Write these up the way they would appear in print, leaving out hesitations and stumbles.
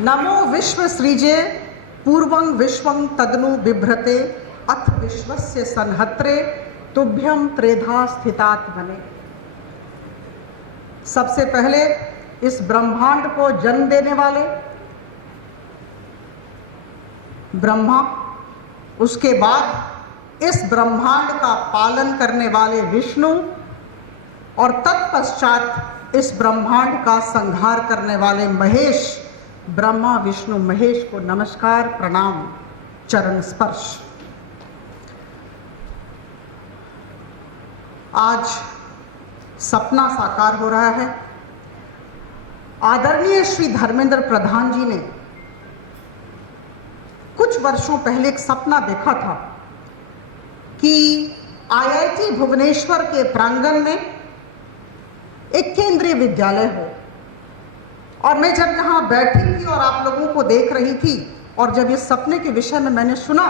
नमो विश्व सृजे पूर्वं विश्वं तदनु बिभ्रते अथ विश्वस्य संहत्रे तुभ्यं त्रेधा स्थितात्मने। सबसे पहले इस ब्रह्मांड को जन्म देने वाले ब्रह्मा, उसके बाद इस ब्रह्मांड का पालन करने वाले विष्णु और तत्पश्चात इस ब्रह्मांड का संहार करने वाले महेश, ब्रह्मा विष्णु महेश को नमस्कार, प्रणाम, चरण स्पर्श। आज सपना साकार हो रहा है। आदरणीय श्री धर्मेंद्र प्रधान जी ने कुछ वर्षों पहले एक सपना देखा था कि आईआईटी भुवनेश्वर के प्रांगण में एक केंद्रीय विद्यालय हो। और मैं जब यहाँ बैठी थी और आप लोगों को देख रही थी और जब इस सपने के विषय में मैंने सुना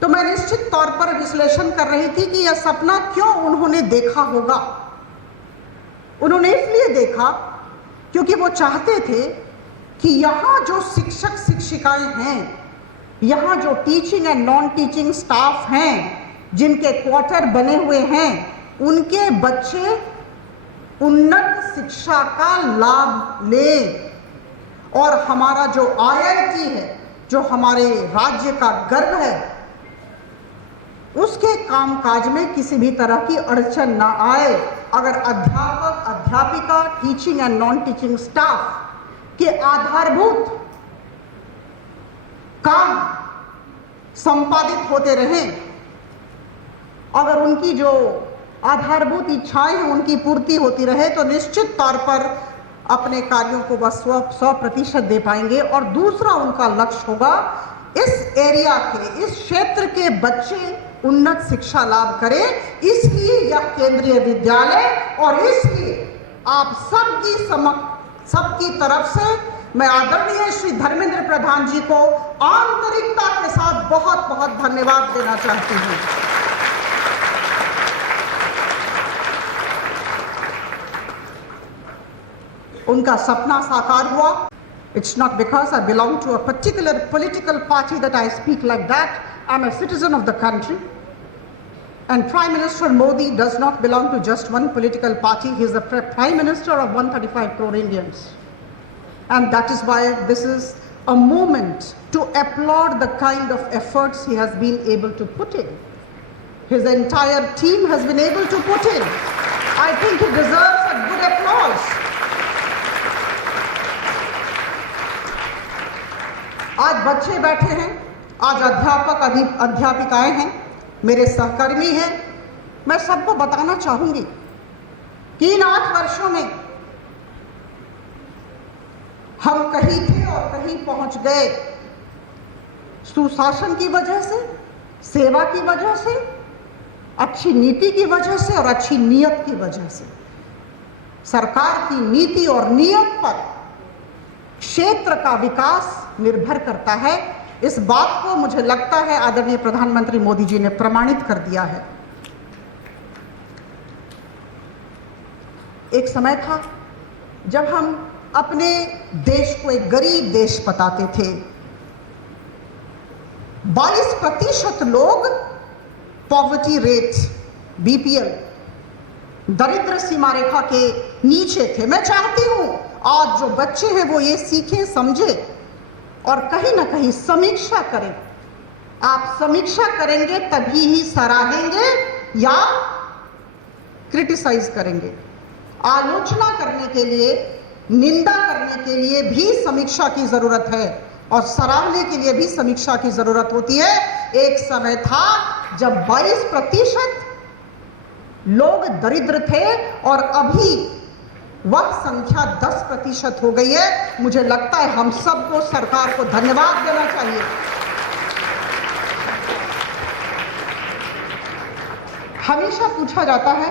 तो मैं निश्चित तौर पर विश्लेषण कर रही थी कि यह सपना क्यों उन्होंने देखा होगा। उन्होंने इसलिए देखा क्योंकि वो चाहते थे कि यहाँ जो शिक्षक शिक्षिकाएं हैं, यहाँ जो teaching and non teaching staff हैं, जिनके क्वार्टर बने हुए हैं, उनके बच्चे उन्नत शिक्षा का लाभ लें। और हमारा जो आईआईटी है, जो हमारे राज्य का गर्व है, उसके कामकाज में किसी भी तरह की अड़चन ना आए। अगर अध्यापक, अध्यापिका, teaching and non teaching staff के आधारभूत काम संपादित होते रहें, अगर उनकी जो आधारभूत इच्छाएं हैं उनकी पूर्ति होती रहे, तो निश्चित तौर पर अपने कार्यों को वह 100% दे पाएंगे। और दूसरा उनका लक्ष्य होगा इस एरिया के, इस क्षेत्र के बच्चे उन्नत शिक्षा लाभ करें। इसलिए यह केंद्रीय विद्यालय, और इसलिए आप सबकी तरफ से मैं आदरणीय श्री धर्मेंद्र प्रधान जी को आंतरिकता के साथ बहुत बहुत धन्यवाद देना चाहती हूँ। उनका सपना साकार हुआ। It's not because I belong to a particular political party that I speak like that. I'm a citizen of the country. And Prime Minister Modi does not belong to just one political party. He is the Prime Minister of 135 crore Indians. And that is why this is a moment to applaud the kind of efforts he has been able to put in. His entire team has been able to put in. I think he deserves a good applause. आज बच्चे बैठे हैं, आज अध्यापक अध्यापिकाएं हैं, मेरे सहकर्मी हैं। मैं सबको बताना चाहूंगी कि इन 8 वर्षों में हम कहीं थे और कहीं पहुंच गए। सुशासन की वजह से, सेवा की वजह से, अच्छी नीति की वजह से और अच्छी नियत की वजह से। सरकार की नीति और नियत पर क्षेत्र का विकास निर्भर करता है। इस बात को मुझे लगता है आदरणीय प्रधानमंत्री मोदी जी ने प्रमाणित कर दिया है। एक समय था जब हम अपने देश को एक गरीब देश बताते थे। 22% लोग पॉवर्टी रेट, बीपीएल, दरिद्र सीमा रेखा के नीचे थे। मैं चाहती हूं आज जो बच्चे हैं वो ये सीखें, समझें और कहीं ना कहीं समीक्षा करें। आप समीक्षा करेंगे तभी ही सराहेंगे या क्रिटिसाइज करेंगे। आलोचना करने के लिए, निंदा करने के लिए भी समीक्षा की जरूरत है और सराहने के लिए भी समीक्षा की जरूरत होती है। एक समय था जब 22% लोग दरिद्र थे और अभी वह संख्या 10% हो गई है। मुझे लगता है हम सबको सरकार को धन्यवाद देना चाहिए। हमेशा पूछा जाता है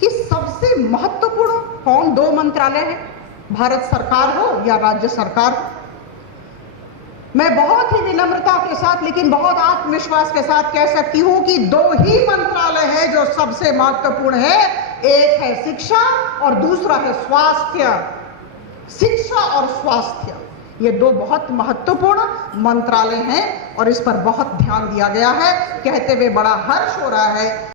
कि सबसे महत्वपूर्ण कौन 2 मंत्रालय है, भारत सरकार हो या राज्य सरकार हो। मैं बहुत ही विनम्रता के साथ लेकिन बहुत आत्मविश्वास के साथ कह सकती हूं कि 2 ही मंत्रालय है जो सबसे महत्वपूर्ण है। एक है शिक्षा और दूसरा है स्वास्थ्य। शिक्षा और स्वास्थ्य, ये दो बहुत महत्वपूर्ण मंत्रालय हैं और इस पर बहुत ध्यान दिया गया है। कहते हुए बड़ा हर्ष हो रहा है